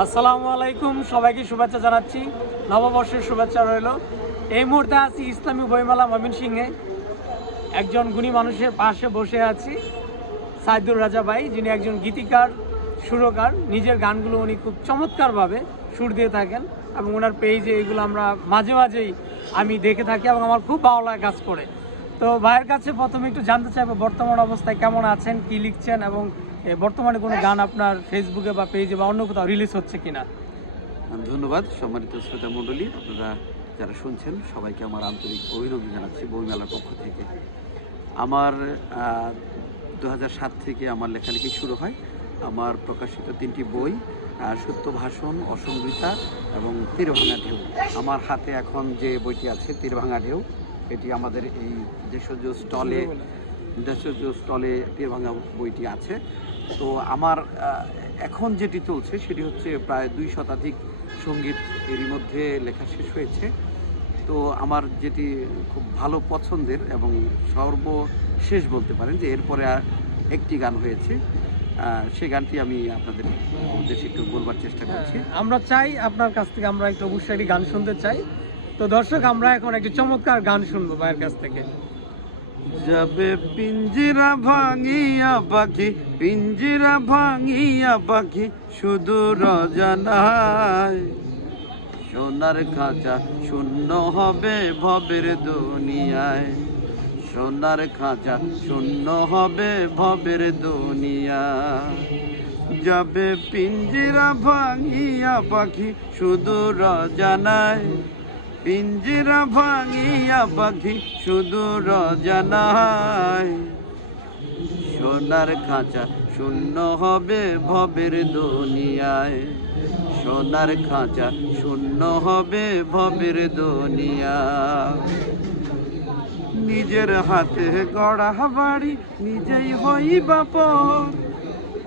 আসসালামু আলাইকুম, সবাইকে শুভেচ্ছা জানাচ্ছি। নববর্ষের শুভেচ্ছা রইল। এই মুহূর্তে আছি ইসলামী বইমেলা ময়মনসিংহে একজন গুণী মানুষের পাশে বসে আছি সাইদুর রাজা ভাই, যিনি একজন গীতিকার, সুরকার। নিজের গানগুলো উনি খুব চমৎকারভাবে সুর দিয়ে থাকেন এবং ওনার পেজে এগুলো আমরা মাঝে মাঝেই আমি দেখে থাকি এবং আমার খুব ভালো লাগে কাজ করে। তো ভাইয়ের কাছে প্রথমে একটু জানতে চাইব, বর্তমান অবস্থায় কেমন আছেন, কি লিখছেন এবং বর্তমানে কোনো গান আপনার ফেসবুকে বা পেজে বা অন্য কোথাও রিলিজ হচ্ছে কিনা? ধন্যবাদ, সম্মানিত শ্রোতা মণ্ডলী, আপনারা যারা শুনছেন, সবাইকে আমার আন্তরিক অভিনন্দন জানাচ্ছি বইমেলার পক্ষ থেকে। আমার দু থেকে আমার লেখালেখি শুরু হয়। আমার প্রকাশিত তিনটি বই সত্য ভাষণ, অসংগীতা এবং তীরভাঙা ঢেউ। আমার হাতে এখন যে বইটি আছে, তীরভাঙা ঢেউ, এটি আমাদের এই দেশজ স্টলে দেশজ স্টলে তীরভাঙা বইটি আছে। তো আমার এখন যেটি চলছে সেটি হচ্ছে প্রায় দুই শতাধিক সংগীত এরই মধ্যে লেখা শেষ হয়েছে। তো আমার যেটি খুব ভালো পছন্দের এবং সর্বশেষ বলতে পারেন যে এরপরে আর একটি গান হয়েছে সেই গানটি আমি আপনাদের উদ্দেশ্যে একটু বলবার চেষ্টা করছি। আমরা চাই আপনার কাছ থেকে আমরা একটু অবশ্যই গান শুনতে চাই। তো দর্শক, আমরা এখন একটি চমৎকার গান শুনব ভাইয়ের কাছ থেকে। যাবে পিঞ্জিরা ভাঙিয়া পাখি পিঞ্জিরা ভাঙিয়া পাখি শুধু রজানায় সোনার খাঁচা শূন্য হবে ভবের দুনিয়ায়। সোনার খাঁচা শূন্য হবে ভবের দুনিয়া যাবে পিঞ্জিরা ভাঙিয়া পাখি শুধু রজানায় পিঞ্জিরা ভাঙিয়া পাখি শুধু রজানায়। সোনার খাঁচা শূন্য হবে ভবের দুনিয়ায়। সোনার খাঁচা শূন্য হবে ভবের দুনিয়া নিজের হাতে গড়া বাড়ি নিজেই হই বাপ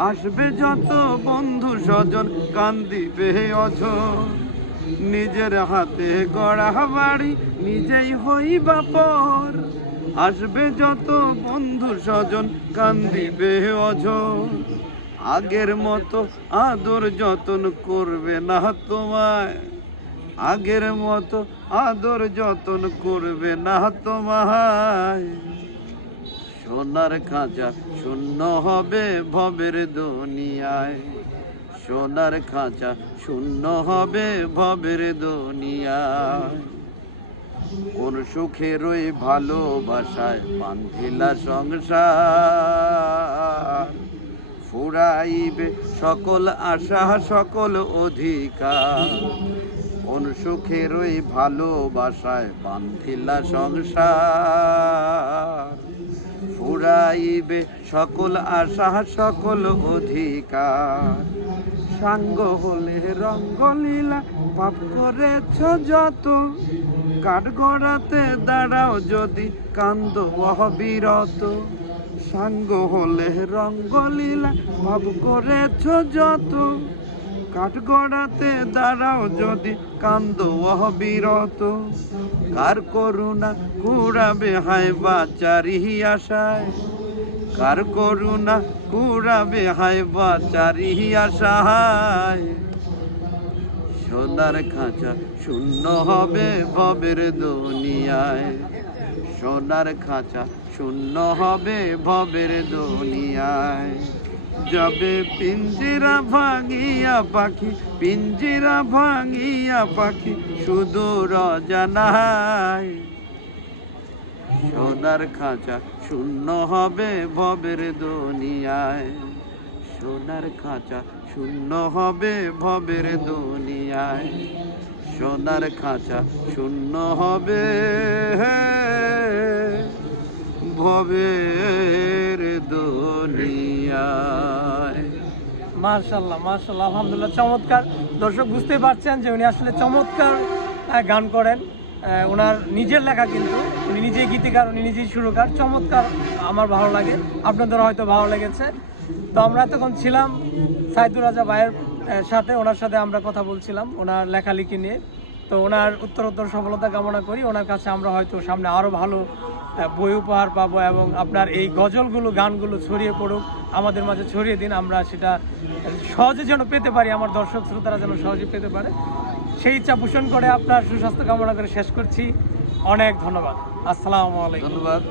আসবে যত বন্ধু স্বজন, কান্দিবে অঝর। নিজের হাতে গড়া বাড়ি, নিজেই হই বাপর আসবে যত বন্ধু স্বজন, কান্দিবে অঝর। আগের মতো আদর যতন করবে না তোমায়। আগের মতো আদর যতন করবে না তোমায়। সোনার খাঁচা শূন্য হবে ভবের দুনিয়ায়। সোনার খাঁচা শূন্য হবে ভবের দুনিয়ায় কোন সুখের ওই ভালোবাসায় বান্ধিলা সংসার। ফুরাইবে সকল আশা, সকল অধিকার। কোন সুখের ওই ভালোবাসায় বান্ধিলা সংসার। ফুরাইবে সকল আশা, সকল অধিকার। সাঙ্গ হলে রঙ্গলীলা পাপ করেছ যত। কাঠগড়াতে দাঁড়াও যদি কান্দ অবিরত। সাঙ্গ হলে রঙ্গলীলা ভাব করেছ যত। কাঠগড়াতে দাঁড়াও যদি কান্দ অবিরত কার করুণা কুড়াবে হায় বাচারি আশায়? কার করুণা কুড়াবে হায় বাচারি আশায়? সোনার খাঁচা শূন্য হবে ভবের দুনিয়ায়। সোনার খাঁচা শূন্য হবে ভবের দুনিয়ায়। যাবে পিঞ্জিরা ভাঙিয়া পাখি, পিঞ্জিরা ভাঙিয়া পাখি, শুধু রজানায় সোনার খাঁচা শূন্য হবে ভবের দুনিয়ায়। সোনার খাঁচা শূন্য হবে ভবের দুনিয়ায়। সোনার খাঁচা শূন্য হবে। ভবের মার্শাল্লাহ মার্শাল্লাহ আলহামদুলিল্লাহ, চমৎকার। দর্শক বুঝতে পারছেন যে উনি আসলে চমৎকার গান করেন। ওনার নিজের লেখা কিন্তু, উনি নিজেই গীতিকার, উনি নিজেই সুরকার। চমৎকার, আমার ভালো লাগে। আপনাদের হয়তো ভালো লেগেছে। তো আমরা এতক্ষণ ছিলাম সাইদুর রাজা ভাইয়ের সাথে, ওনার সাথে আমরা কথা বলছিলাম, ওনার লেখালেখি নিয়ে। তো ওনার উত্তরোত্তর সফলতা কামনা করি। ওনার কাছে আমরা হয়তো সামনে আরও ভালো বই উপহার পাবো এবং আপনার এই গজলগুলো, গানগুলো ছড়িয়ে পড়ুক। আমাদের মাঝে ছড়িয়ে দিন, আমরা সেটা সহজে যেন পেতে পারি, আমার দর্শক শ্রোতারা যেন সহজে পেতে পারে। সেই ইচ্ছা পোষণ করে আপনার সুস্বাস্থ্য কামনা করে শেষ করছি। অনেক ধন্যবাদ। আসসালামু আলাইকুম। ধন্যবাদ।